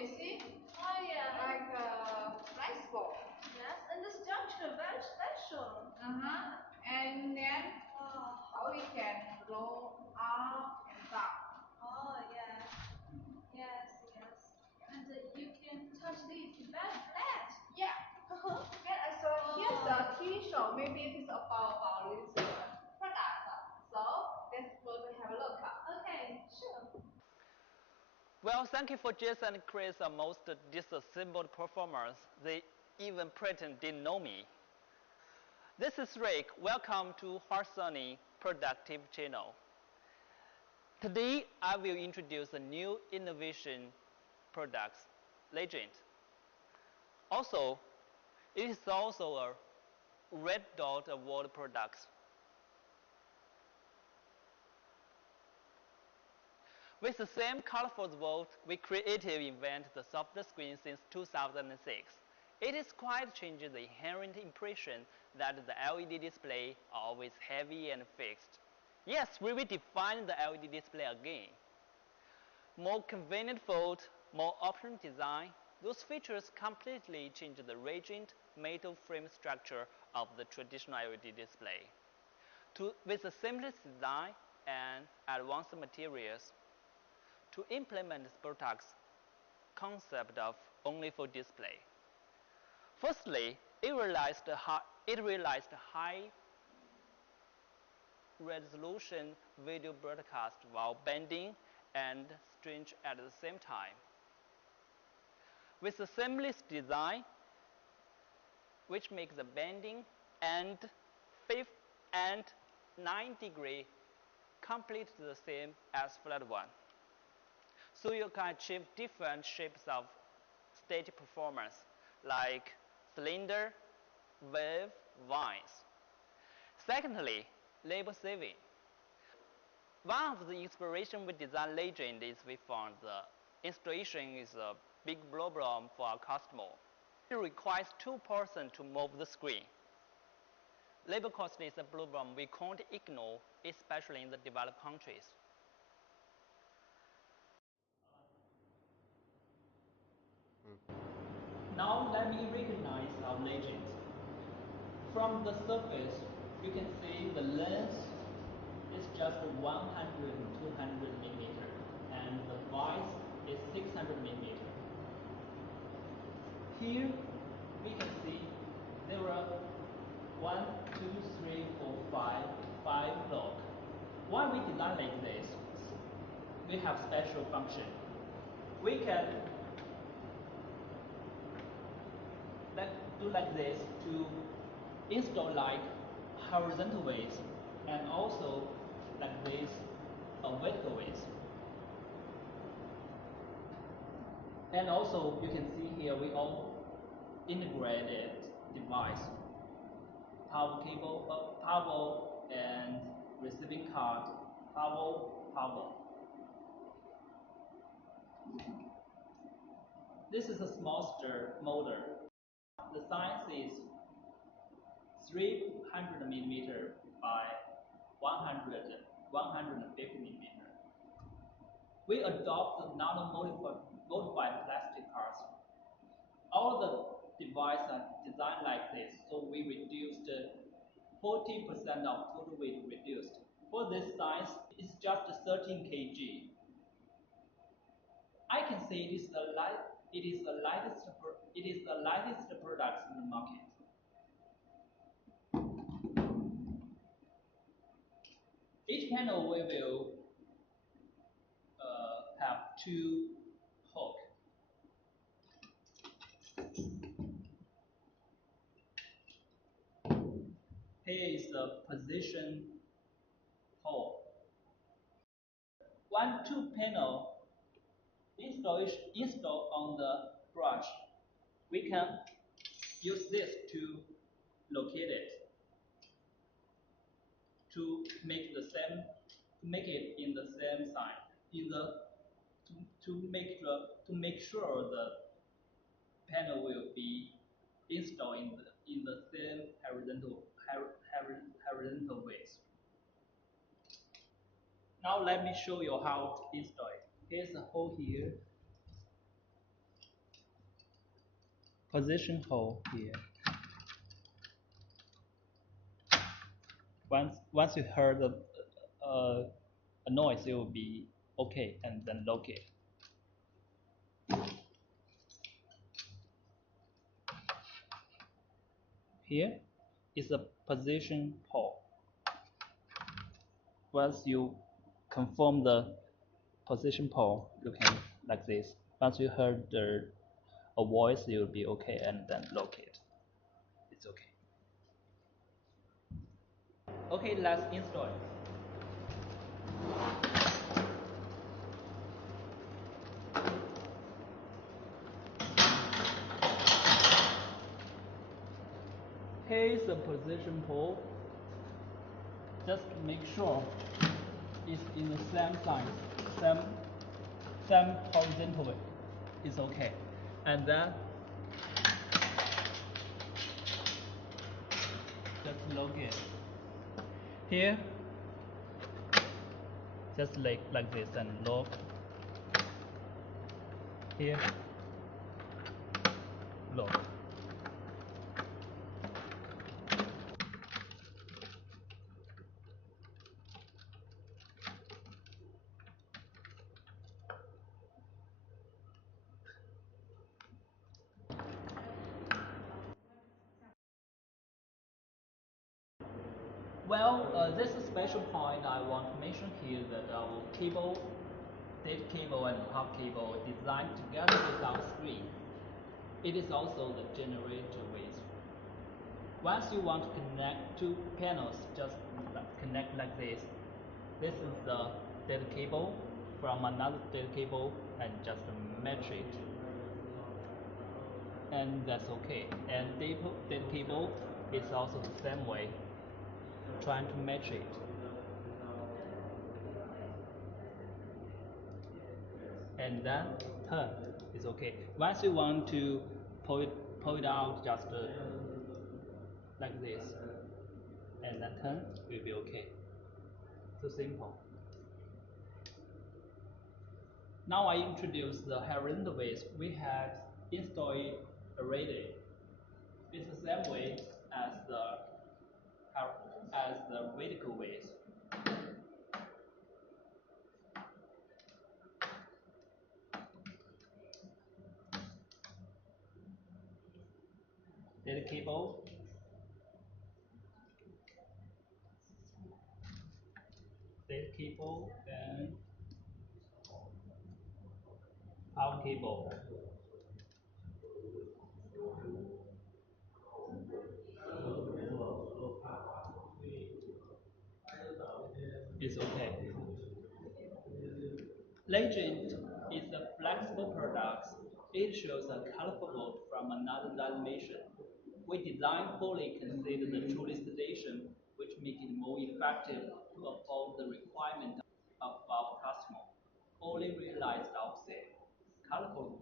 you see? Oh yeah. Like a flexible. Yes, and the structure very special. And then how we can roll up and down. Oh yes. Yes, yes. And you can touch this very flat. Yeah. And so here's the TV show. Maybe it is about this product. So let's go to have a look. Okay, sure. Well, thank you for Jason and Chris, are most disassembled performers. They even pretend didn't know me. This is Rick. Welcome to HUASUNY Productive Channel. Today, I will introduce a new innovation products, Legend. Also, it is also a Red Dot Award product. With the same colorful vote, we creatively invent the soft screen since 2006. It is quite changing the inherent impression that the LED display are always heavy and fixed. Yes, we redefine the LED display again. More convenient fold, more optional design, those features completely change the rigid metal frame structure of the traditional LED display. With the simplest design and advanced materials, to implement this product's concept of only for display. Firstly, it realized high resolution video broadcast while bending and stretch at the same time. With the seamless design, which makes the bending and 90-degree completely the same as flat one. So you can achieve different shapes of static performance like cylinder, wave, vines. Secondly, labor saving. One of the inspiration we design Legend is we found the installation is a big problem for our customer. It requires 2 persons to move the screen. Labor cost is a problem we can't ignore, especially in the developed countries. Now let me recognize our Legend. From the surface, you can see the length is just 100 and 200 millimeter, and the width is 600 millimeter. Here, we can see there are 1, 2, 3, 4, 5 blocks. Why we design like this? We have special function. We can do like this to install like horizontal ways and also like this vertical ways. And also you can see here we all integrated device, power cable, power and receiving card, power. This is a small stir motor. The size is 300 millimeter by 150 millimeter. We adopt the nano-modified plastic parts. All the devices are designed like this, so we reduced 40% of total weight reduced. For this size, it's just 13 kg. I can say it is the lightest product in the market. Each panel we will have 2 hooks. Here is the position hole. 2 panel install on the brush. We can use this to locate it, to make it in the same side, to make sure the panel will be installed in the same horizontal ways. Now let me show you how to install it. Here's a hole here. position hole here. Once you heard a noise, it will be okay, and then locate. Here is a position hole. Once you confirm the position pole, you can like this. Once you heard a voice, it will be okay, and then locate. It's okay. Okay, let's install it. Here is the position pole. Just make sure it's in the same size, same horizontal way. It's okay. And then just locate. Here, just like this and lock. Here, lock. Well, there's a special point I want to mention here that our cable, data cable and hub cable designed together with our screen. It is also the generator with. Once you want to connect two panels, just connect like this. This is the data cable from another data cable and just match it. And that's okay. And data cable is also the same way, trying to match it. And then turn is okay. Once you want to pull it out, just like this, and then turn will be okay. So simple. Now I introduce the horizontal ways. We have installed already. It's the same way as the vertical ways. Data cable, and power cable. It's okay. Legend is a flexible product. It shows a colorful world from another dimension. We design fully consider the true station, which make it more effective to uphold the requirement of our customer. Only realized outset. Colorful